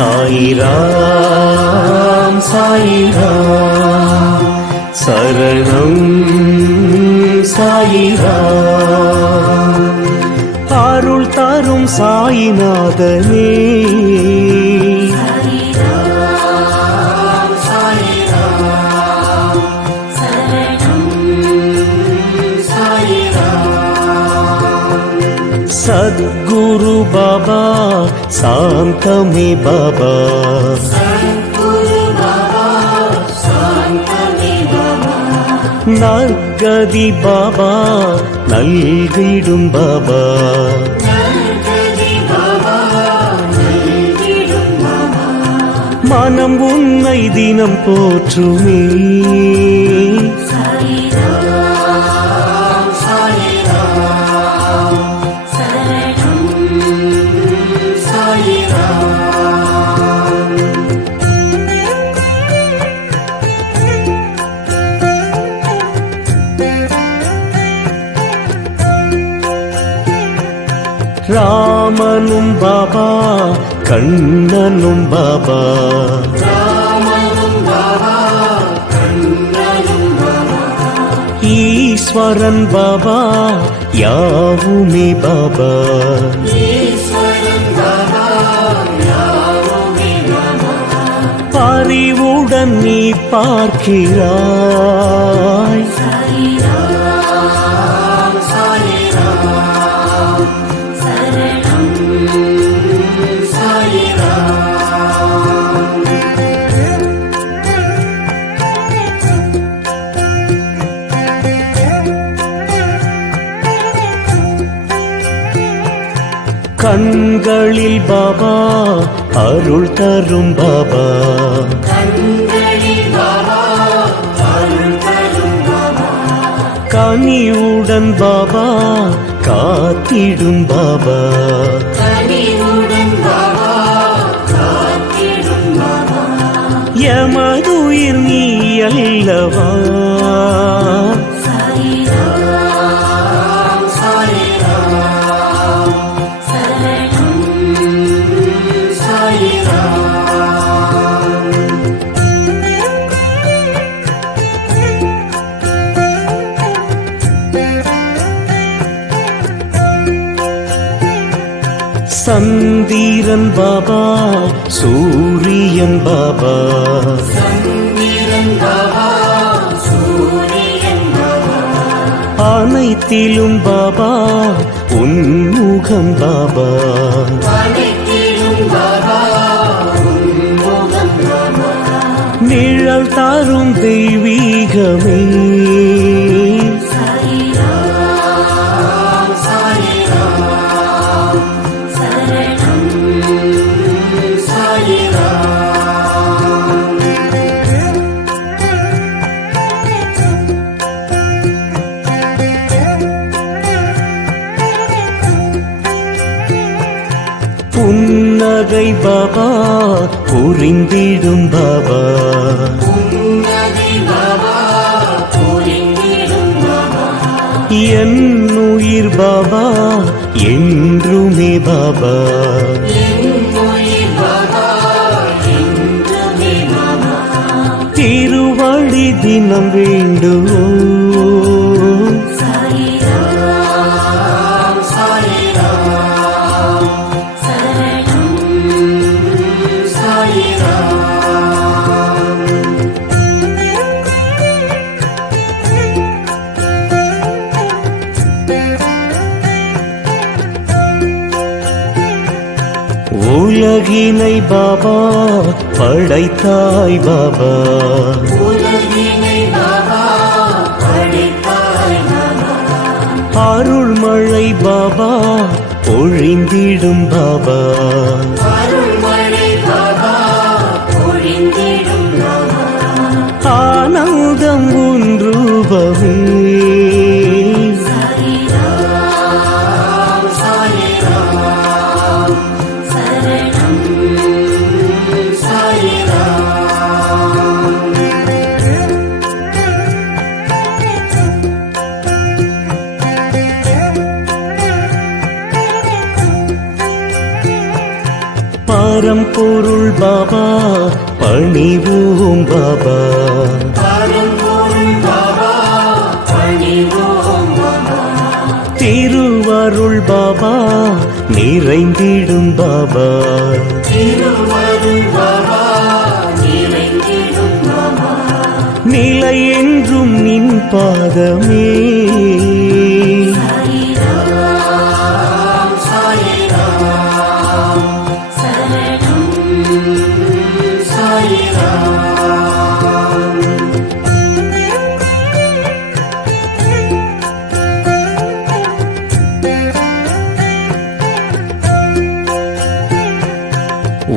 சாயிராம் சாயிராம் சரணம் சாயிராம் அருள் தரும் சாயிநாதனே सद्गुरु बाबा शांतमे बाबा नर्गदि बाबा नल्गिडुम बाबा मनम उन्नै दिनम पोற்றுமே ராமனும் பாபா கண்ணனும் பாபா ஈஸ்வரன் பாபா யாவுமே பாபா அறிவுடன் நீ பார்க்கிறாய் கண்களில் பாபா அருள் தரும் பாபா கனிவுடன் பாபா காத்திடும் பாபா எமதுயிர் நீ அல்லவா சந்திரன் பாபா சூரியன் பாபா அனைத்திலும் பாபா உன்முகம் பாபா நிழல் தரும் தெய்வீகமே புன்னகை பாபா புரிந்திடும் பாபா என் உயிர் பாபா என்றுமே பாபா திருவடி தினம் வேண்டுவோம் உலகினை பாபா படைத்தாய் பாபா அருள்மழை பாபா பொழிந்திடும் பாபா ஆனந்தம் ஒன்றுபவே பாபா பணிவோம் பாபா திருவருள் பாபா நிறைந்திடும் பாபா நிலை என்றும் நின் பாதமே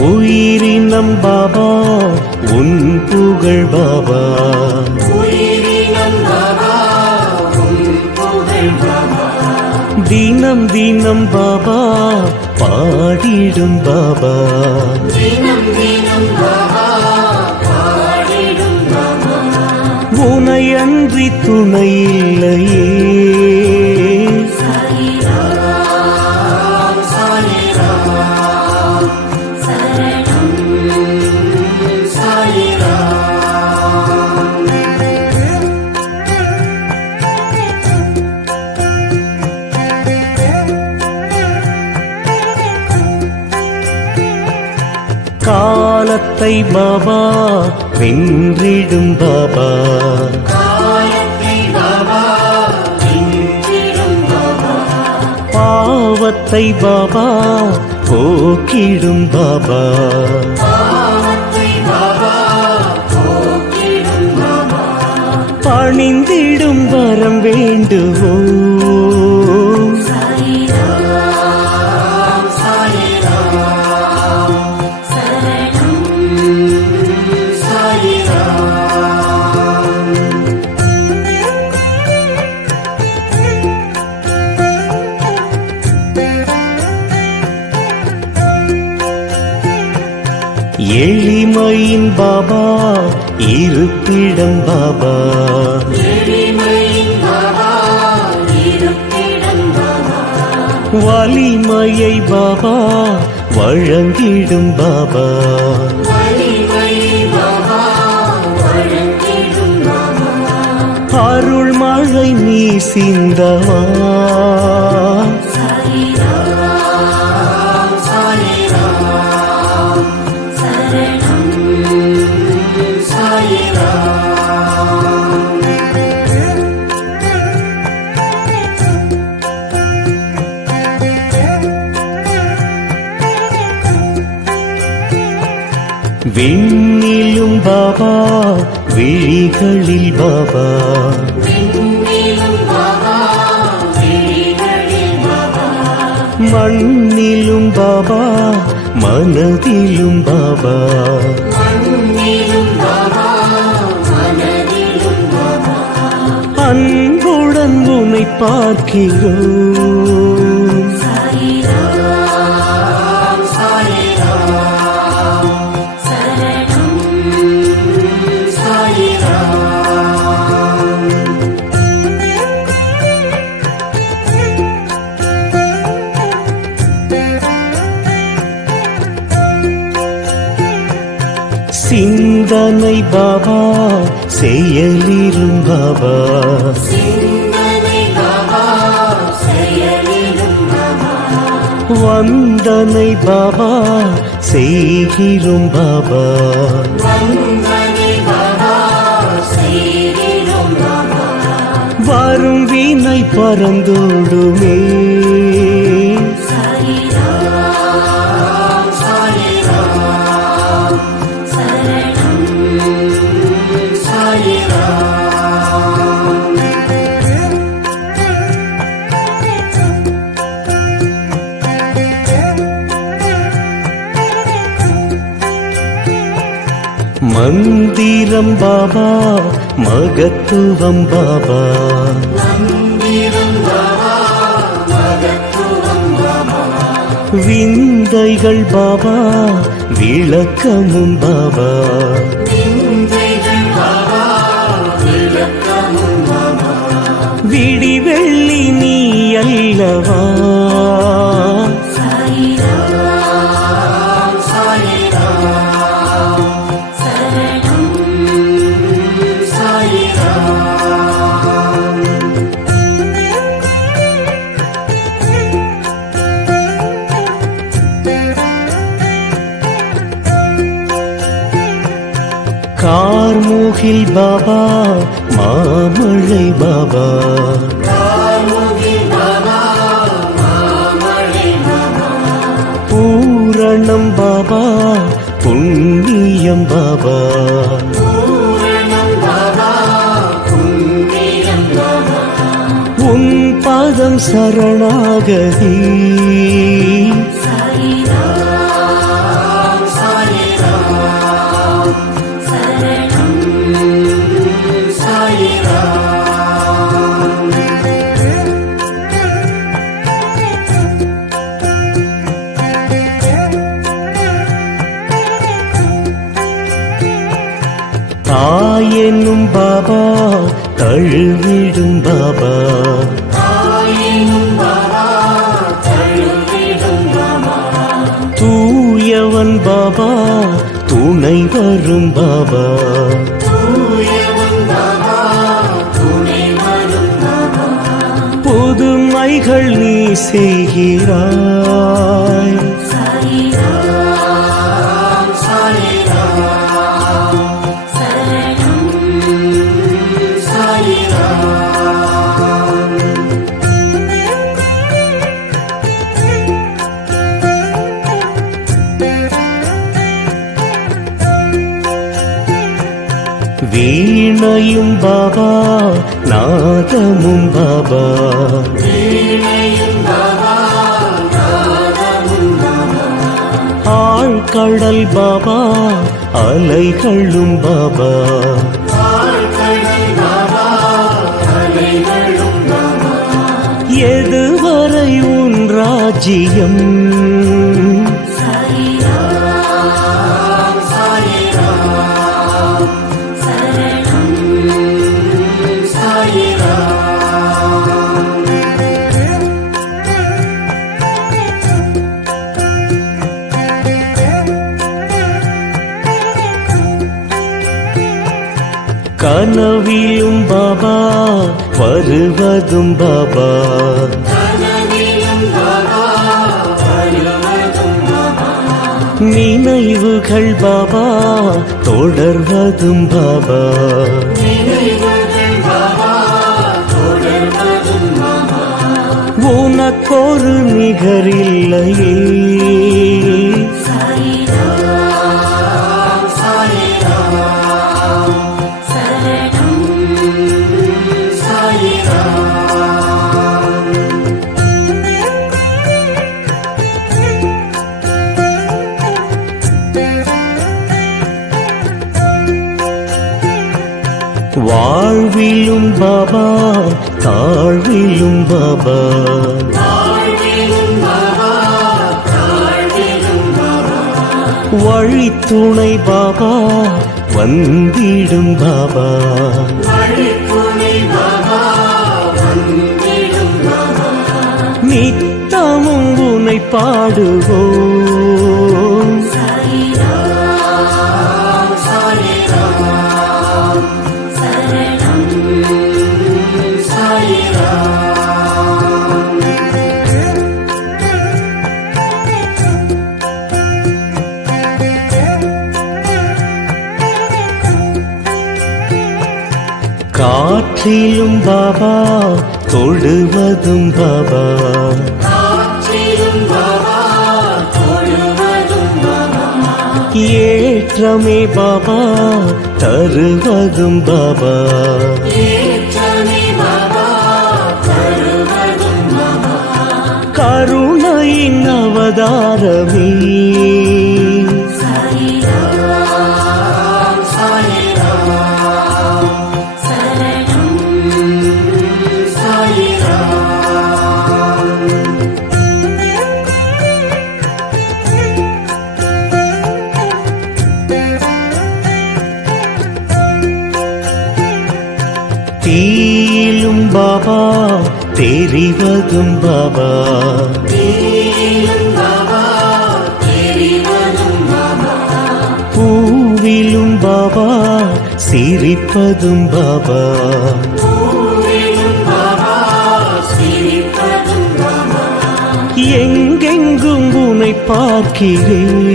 உயிரினம் பாபா உன் புகழ் பாபா தினம் தினம் பாபா பாடிடும் பாபா உனை அன்றி துணை இல்லையே காலத்தை பாபா வென்றிடும் பாபா பாவத்தை பாபா போக்கிடும் பாபா பணிந்திடும் வரம் வேண்டுவோம் எளிமையின் பாபா இருப்பிடம் பாபா வலிமையை பாபா வழங்கிடும் பாபா அருள் மழை நீ சிந்தவா விண்ணிலும் பாபா விழிகளில் பாபா மண்ணிலும் பாபா மனதிலும் பாபா அன்புடன் உன்னை பார்க்கிறோம் சிந்தனை பாபா செயலிலும் பாபா வந்தனை பாபா செய்கிறோம் பாபா வரும் வீணை பறந்தோடுமே மந்திரம் பாபா மகத்துவம் பாபா விந்தைகள் பாபா விளக்கமும் பாபா விடி வெள்ளி நீ அல்லவா சாயிராம் சாயிராம் கார்முகில் பாபா மாமழை பாபா பூரணம் பாபா புண்ணியம் பாபா உன் பாதம் சரணாகதி தாயெனும் பாபா தழுவிடும் பாபா தூயவன் பாபா துணை வரும் பாபா புதுமைகள் நீ செய்கிறாய் வீணையும் பாபா நாதமும் பாபா ஆழ்கடல் பாபா அலைகளும் பாபா எதுவரை உன் ராஜ்யம் கனவிலும் பாபா வருவதும் பாபா நினைவுகள் பாபா தொடர்வதும் பாபா உனக்கொரு நிகரில்லையே வாழ்விலும் பாபா தாழ்விலும் பாபா வழித்துணை பாபா வந்திடும் பாபா நித்தமும் உனை பாடுவோம் காற்றிலும் பாபா தொழுவதும் பாபா ஏற்றமே பாபா தருவதும் பாபா கருணையின் அவதாரமே தீயிலும் பாபா தெரிவதும் பாபா பூவிலும் பாபா சிரிப்பதும் பாபா எங்கெங்கும் உனை பார்க்கிறேன்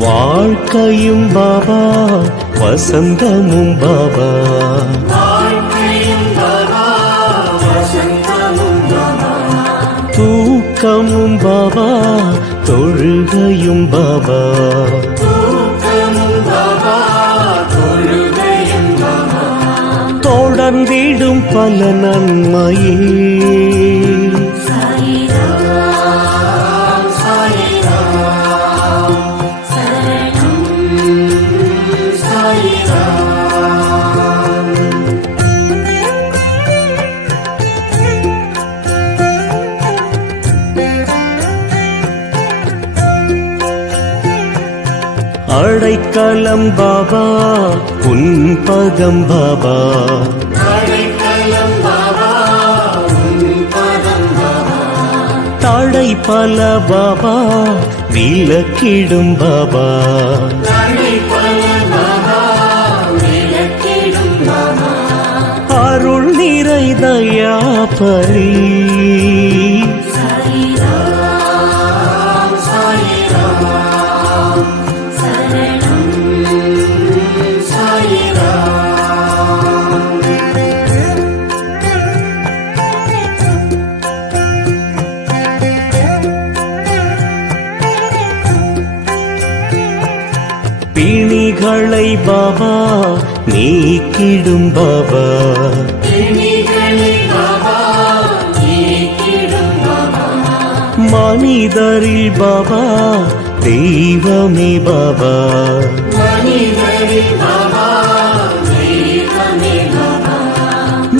வாழ்க்கையும் பாபா வசந்தமும் பாபா தூக்கமும் பாபா தொழுகையும் பாபா தொடர்ந்திடும் பல நன்மையே அடைக்கலம் பாபா உன் பதம் பாபா தடை பல பாபா விலக்கிடும் பாபா அருள் நிறை தயாபரி பிணிகளை பாபா நீக்கிடும் பாபா மனிதரில் பாபா தெய்வமே பாபா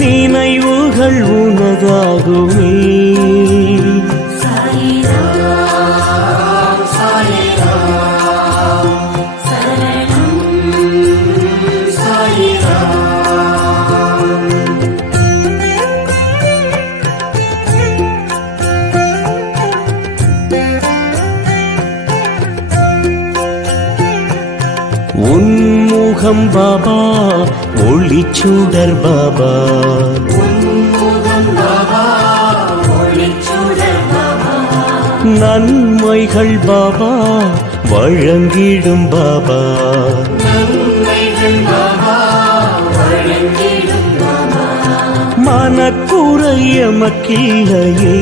நினைவுகள் உனதாகுமே உன்முகம் பாபா ஒளிச்சுடர் பாபா நன்மைகள் பாபா வழங்கிடும் பாபா மனக்குறை எமக்கில்லையே